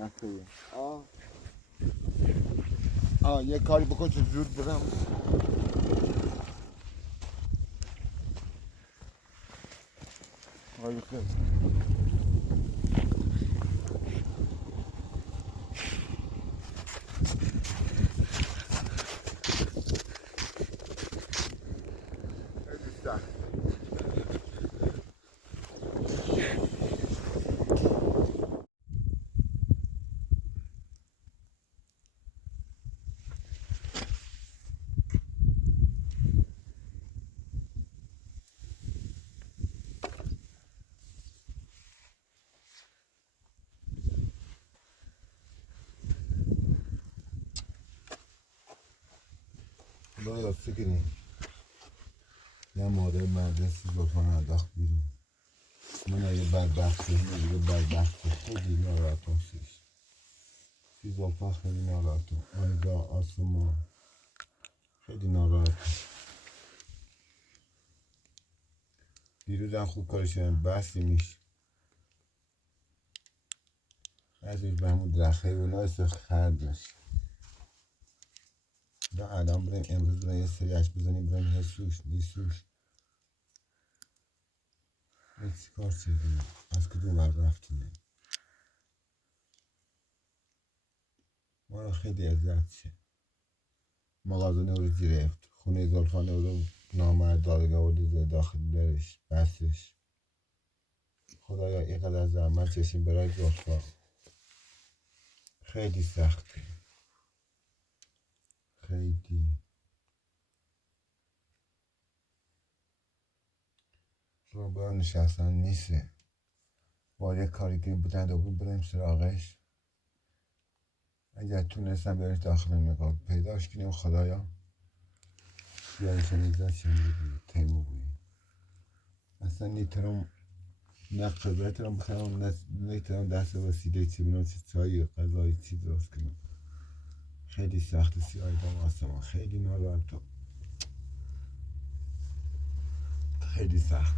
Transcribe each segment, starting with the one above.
بسته. یه کاری بکن که زود برم. خیلی خدایا فکرین یه مادر مدرسی لطفا انداخت بیرون. من اگه بدبخت شدیم دیگه بدبخت خیلی ناراحتم شدش. فیزالفا خیلی ناراحتم. آیدا آسمان خیلی ناراحتم. دیروزم خوب کارش کردم بحثی میشه. ازش به همون درخه و نایست خرد بشه. دا الان بریم امروز بریم یه سری عشق بزنیم بریم حسوش نیسوش. این چی کار چیدیم؟ از کدوم بر رفتیم؟ ما رو خیلی عزت شه. مغازه رو گرفت. خونه زلفانه رو نامرد دادگاه آورده داخل درش بسش. خدایا اینقدر زحمت چشیم برای زلفا خیلی سخته. خیلی رو برای نشستن نیسته. با یه کاری که بودن دوباره بریم سراغش. اگر تونستم بیارش داخل نگاه پیداش کنیم خدایا بیارش نیزد شنگی بودی تیمو بودی. اصلا نیترم نه قدرتم بخرم نیترم دست وسیله چی بینم چی چایی غذایی چی درست کنم. خیلی سخت سیایدم آسمان خیلی ناراحتم. خیلی سخت.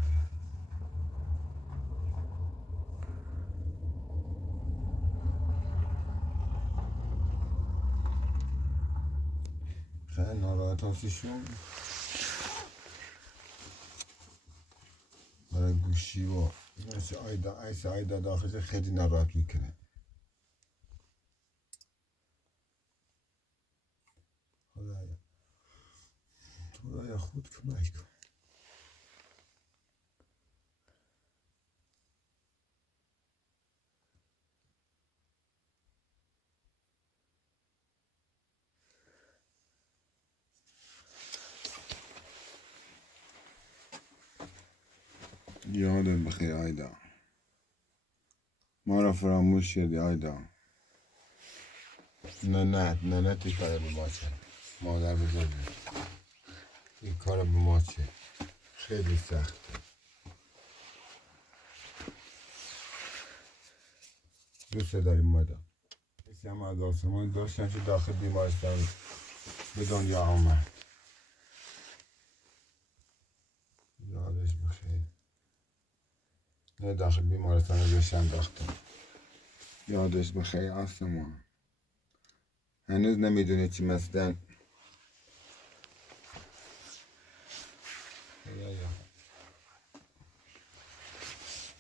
خیلی ناراحتم چیشون برای گوشی و مثل آیدا داخلش خیلی ناراحت میکنه. خدایا خود کمک کن. یادت بخیر آیدا. ما را فراموش کردی آیدا. نه تی کار به ما چه. مادر بزرگی این کار به ما چه. خیلی سخته. دوست داریم مادر. کسی هم از آسمان داشتن که داخل بیمارستان به دنیا آمد. یادش بخیر. نه داخل بیمارستان رو بهش انداختم. یادش بخیر آسمان. هنوز نمیدونه چی مثلا.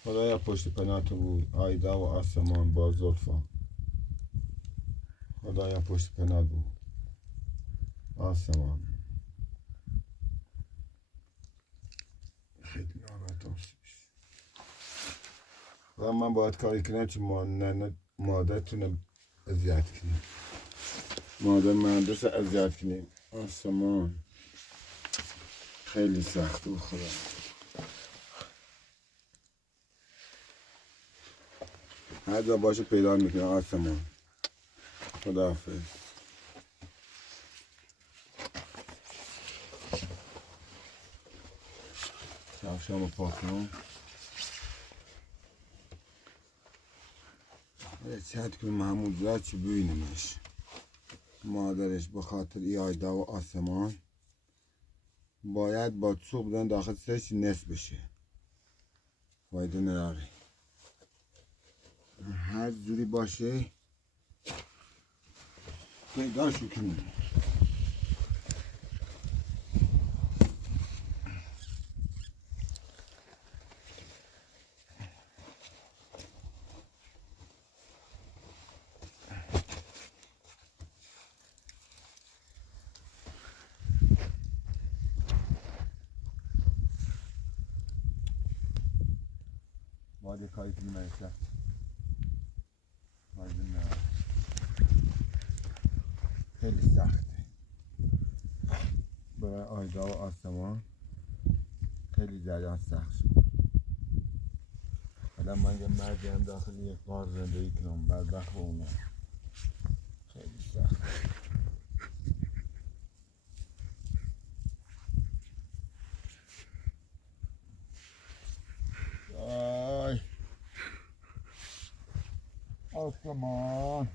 خدایا پشت پناهتون بود آیدا و آسمان با زلفا. خدایا پشت پناه بود آسمان. خیلی ناراحتم شدش. و من باید کاری کنم که مادرتون اذیت کنیم. مادر مهندس اذیت کنیم آسمان. خیلی سخت بود خدا. هر جا باشه پیدا میکنه آسمان. خداحافظ. کفشامو پاک کنم. چند کنم محمود زد چی ببینمش. مادرش به خاطر ای آیدا و آسمان باید با چوب بدن داخل سرش نصف بشه. فایده نداره. هر جوری باشه پیداشو که میدونم. باید کاری کنیم امشب. نه خیلی سخته برای آیدا و آسمان، خیلی جریان سخت شد. حالا من یه مردی هم داخل یک غار زندگی کنم، بدبخت اونا خیلی سخت. آی آسمان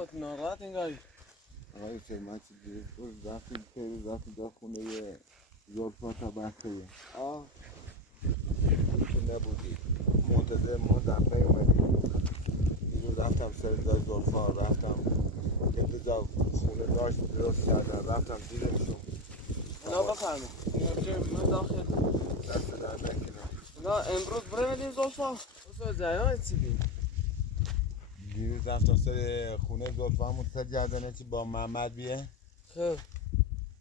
رفت ناراحت انگاری. آقای سلمان چی دیروز رفتیم در خونه یه زلفا تا بسته که نبودی منتظر موندم نیومدی. دیروز رفتم سر جای زلفا، رفتم انتظار خونه داشت درست کردن، رفتم زیرشون. نه بفرمه من داخل دست در نکنم. نه امروز برمیدیم زلفا بسه جایان چی بیم. دیروز رفتم سر خونه زلفا همون سر گردنه چی با محمد بیه. خب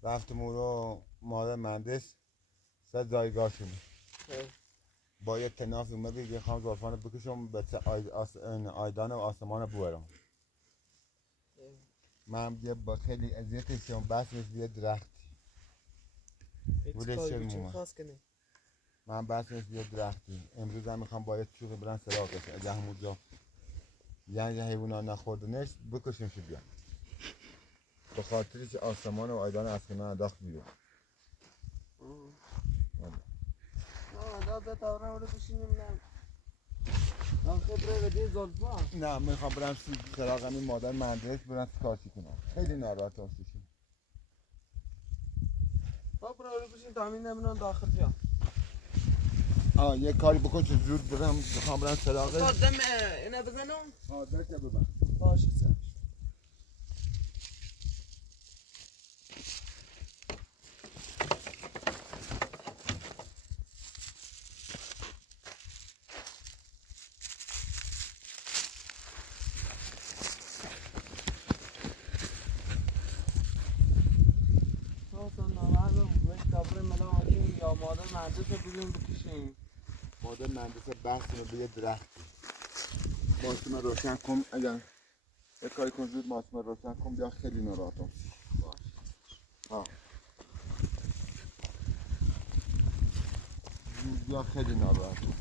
رفتم اون رو مادر مهندس سر جایگاهشون با یه تنافی اومدی یه خواهم زلفان رو بکشم به آیدان و آسمان بورم. من یه با خیلی اذیتش شدم، بسمش بیه درختی بودش شدم من بسمش بیه درختی. امروز هم میخوام با یه چوقی برن سراغش اگه همونجا یعنی حیونا نخوردنش بکشیم شو بیان، به خاطرش آسمان و آیدان از خونه انداخت بیرون. نه دا دوره رو بشینیم نه داخل برمیدیم زلفا. نه میخوام برم سراغ همین مادر مهندس برن کارچی کنم. خیلی ناراحت هستشون. با برای رو بشین تامین نمینان داخل بیا. یه کاری بکن که زود برم بخوام برم سراغش. دم اینه بزنم؟ درکه ببن. باشه سرش. یا مادر مهندس رو بگیم بکشیم. مادر مهندس بحثیم به یه درختی. ماشین روشن کن، اگر یه کاری کن زود ماشین روشن کن بیا، خیلی ناراحتم. باشه. زود بیا، خیلی ناراحتم.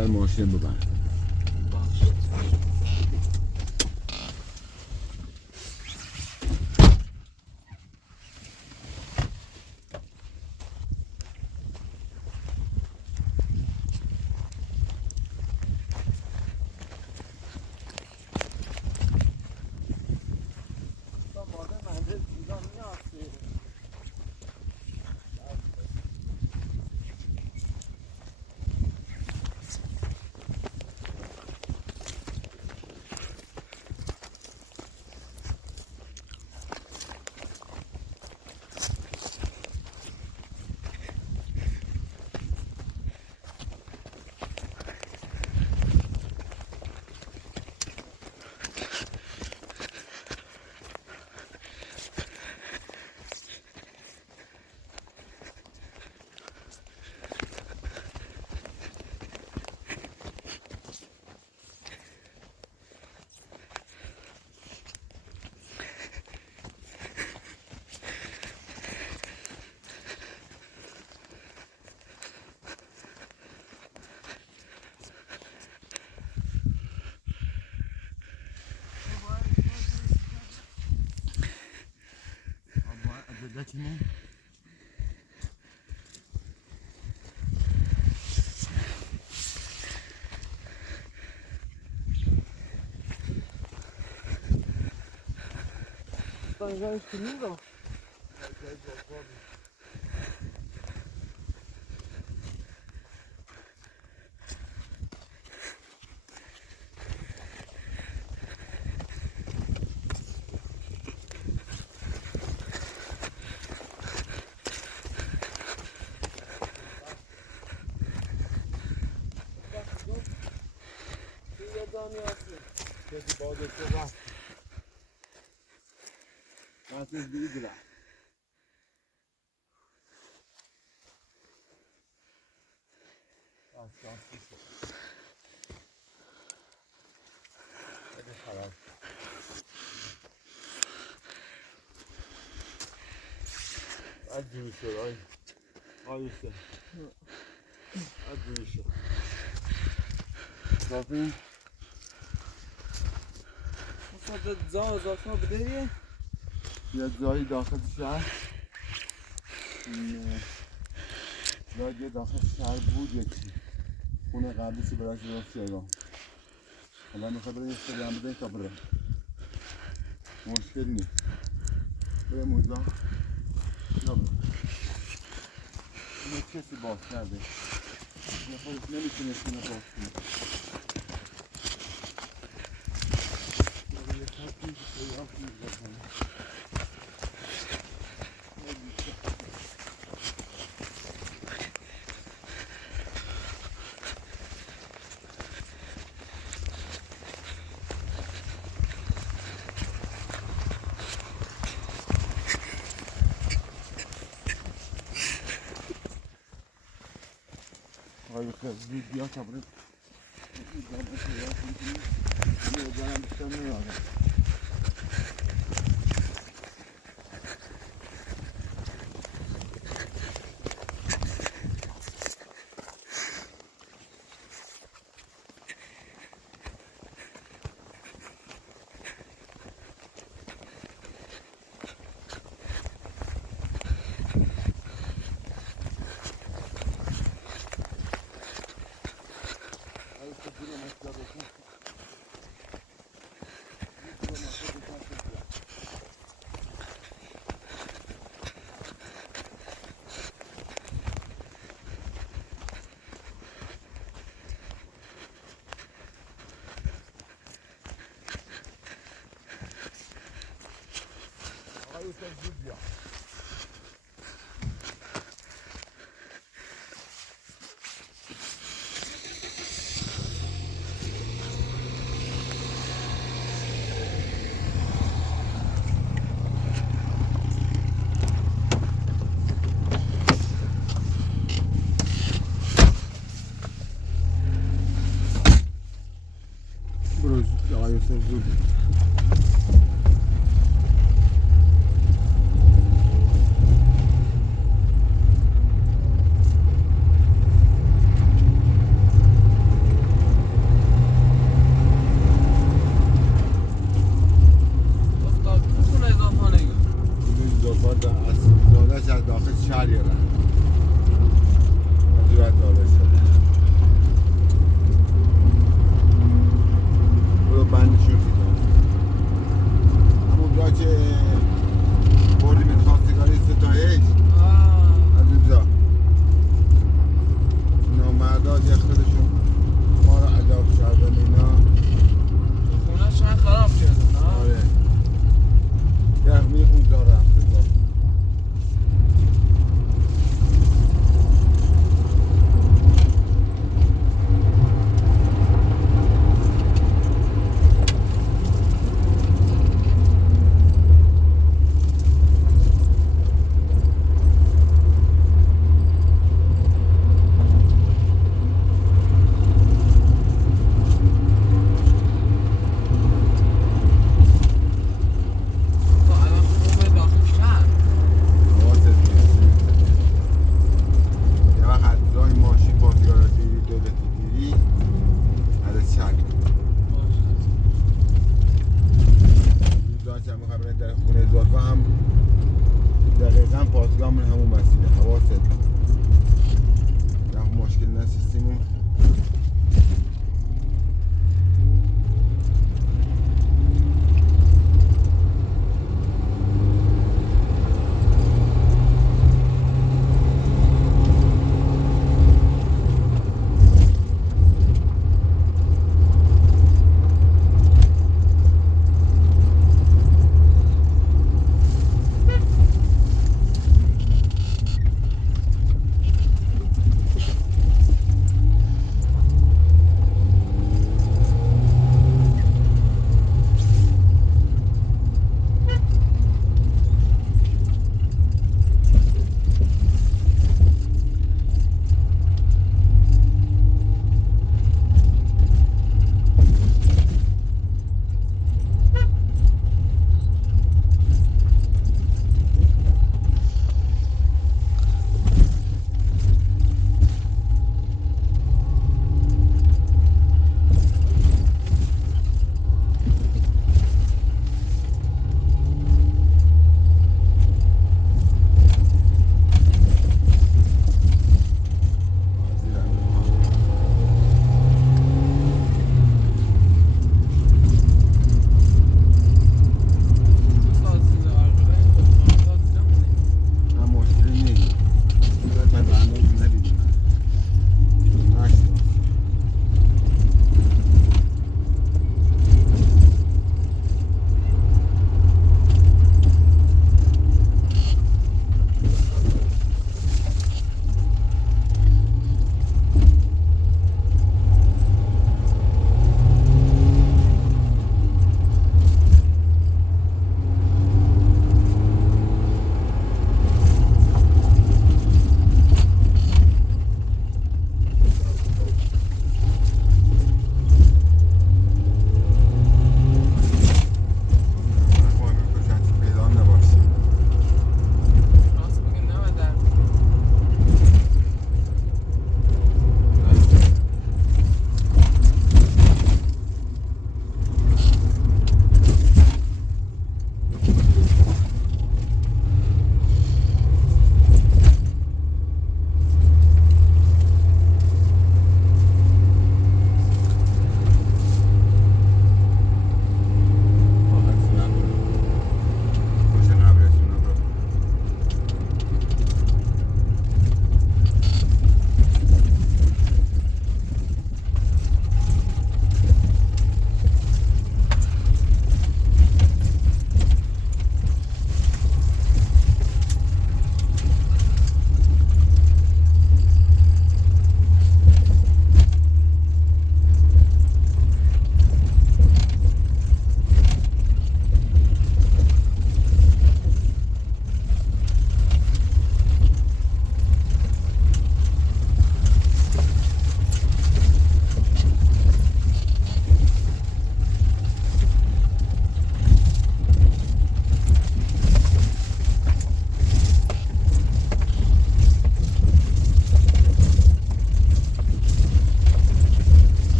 بر ماشین ببر. Zacznę. Zajrzałeś tu niego? Kiedyś wodę trzeba. Na to jest wygra. عجب شد آیسته عجب شد صافی مصدد زاکا بدهیه؟ یه جایی داخل شهر یه داخل شهر بود یکی خونه قبلیسی برایش رفت شیران حالا میخواد برای استریم بده تا بره مشکل نیست بره موزا یا بره اینه کسی باز کرده یه خودش نمیتونه اینو باز کنه یه کسی سیاه کنه آقای خیلی زود بیا تا برد میدانم بیشتر میادم برو آقای حسین زود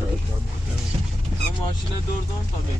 من ماشین دردم تا می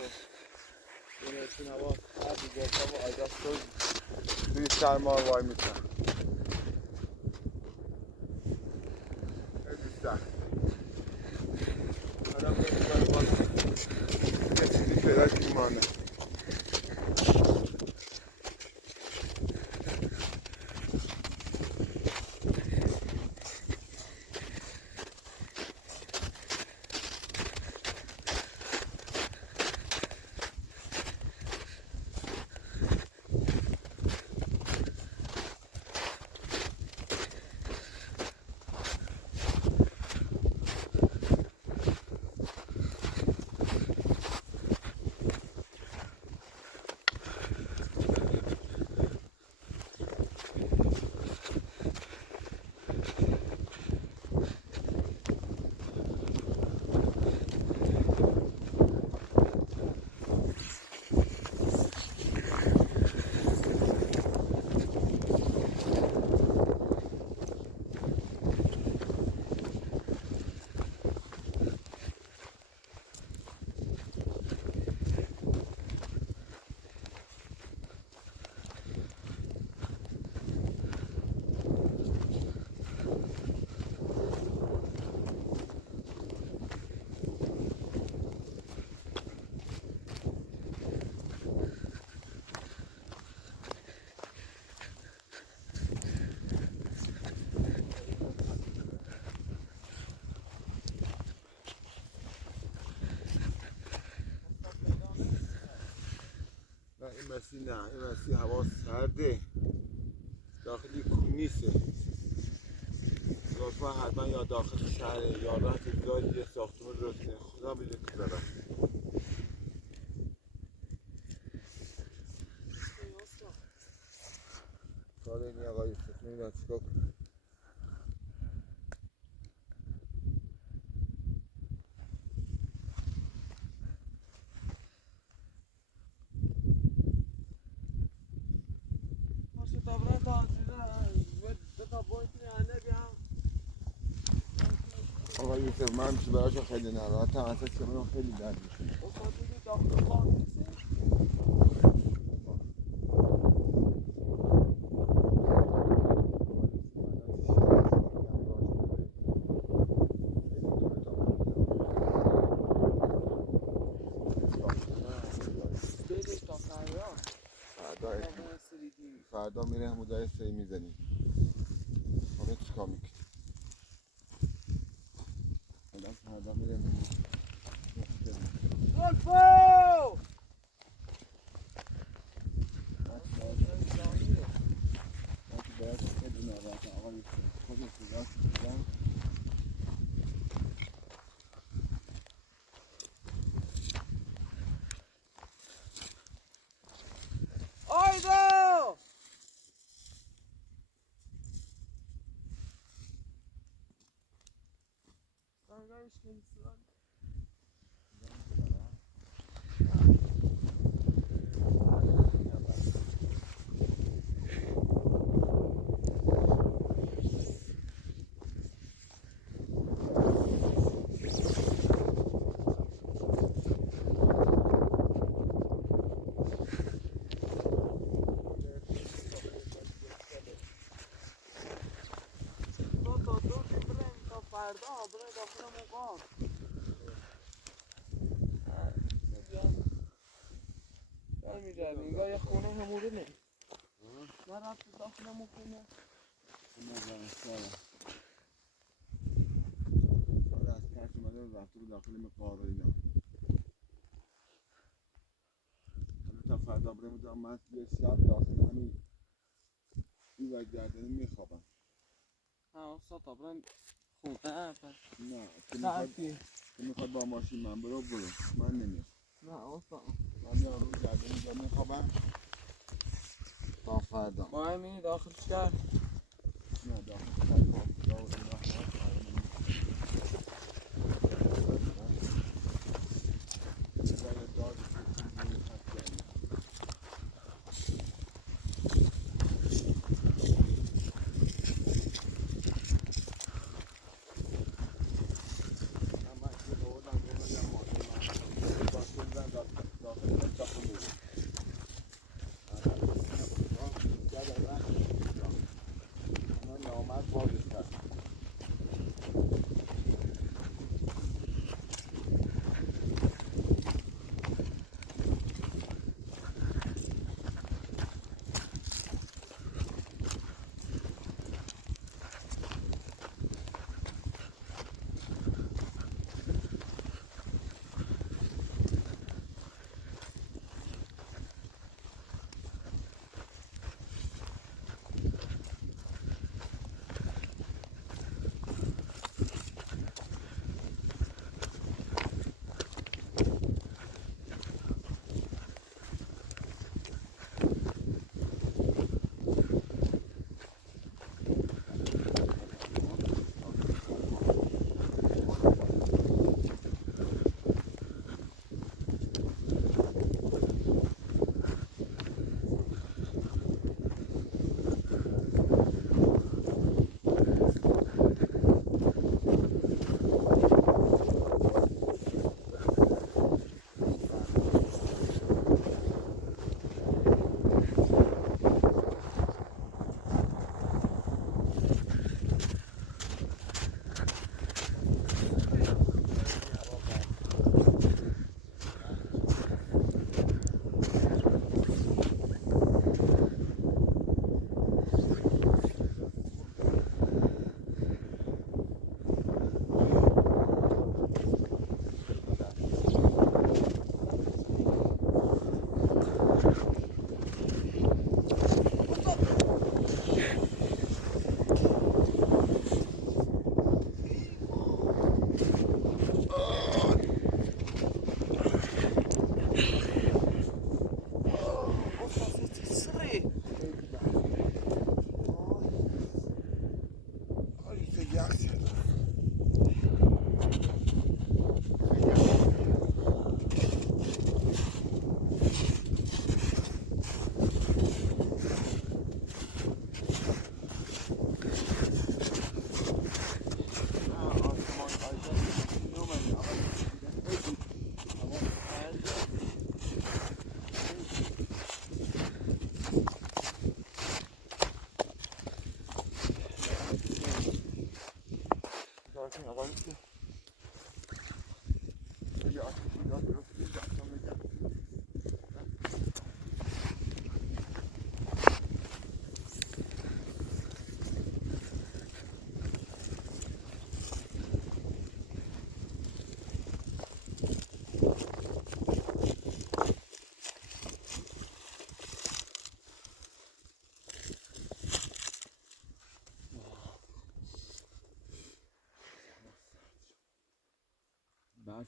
Güneşin hava her bir ortamı aydaştır. Büyük sermar vay mısın? Evet güzel. Adam da güzel var. Geçici şeyler imanı. این مسیر نه، این مسیر هوا سرده داخلی کوه نیسته لطفا حتما یا داخل شهر یا راه جایی یه ساختمان درست کنید خدا میدونه کجا رفت کار این آقای یوسف نمیدونم چیکار کنم آقای یوسف من چی براشون خیلی ناراحتم اصلا چمنم خیلی درد میشه فردا میره همون سری میزنیم همه چیکار میکنی آدم فردا میره رولفو آیدو فردا برای داخل مقام برمیگردیم انگار یه خونه همونه نه من رفت داخل مقام از کارت اومده رفته رو داخل مقار و اینا حالا تا فردا بریم بودم من یه شب داخل همین این وجردنی میخوابم ها استاد برای خونه پس نه ساعتی تو میخواد با ماشین من برو من نمیام نه استاد من میام رو گردنی اینجا میخوابم تا فردا ما همینی داخل شهر نه داخل شهر با خدا و اینا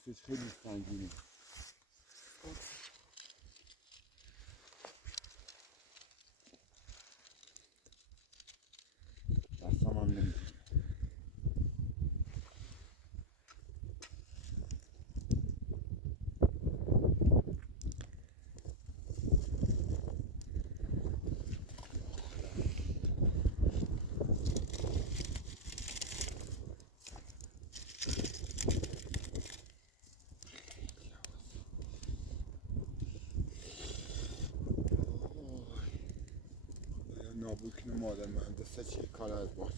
دستش خیلی سنگینه. دستم هم نمیگیره. نابود کنه مادر مهندسه چیه کار از باز.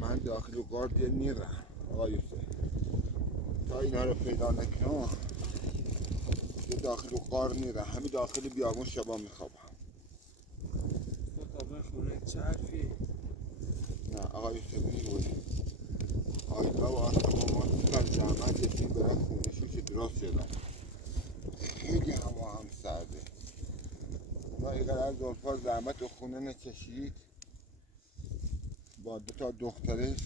من داخل غار دیگه میرم آقا یوسف، تا اینا رو پیدا نکنم دیگه داخل غار میرم، همین داخل بیابون شبا میخوابم. مقابل خونه چرفی نه آقا یوسف میگوی آیدا و آسمان چقدر زحمت کشید برای خونشون که درست شدن. خیلی هوا هم سرده. ما اینقدر زلفا زحمت و خونه نکشید با 2 تا دخترش،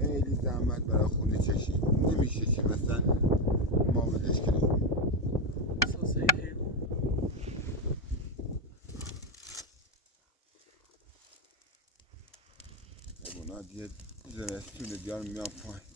خیلی زحمت برای خونه کشید. نمیشه که مثلا ما ولش کنیم. ساسه حیوان حیوانات یه زمستون دیگر میان پایین.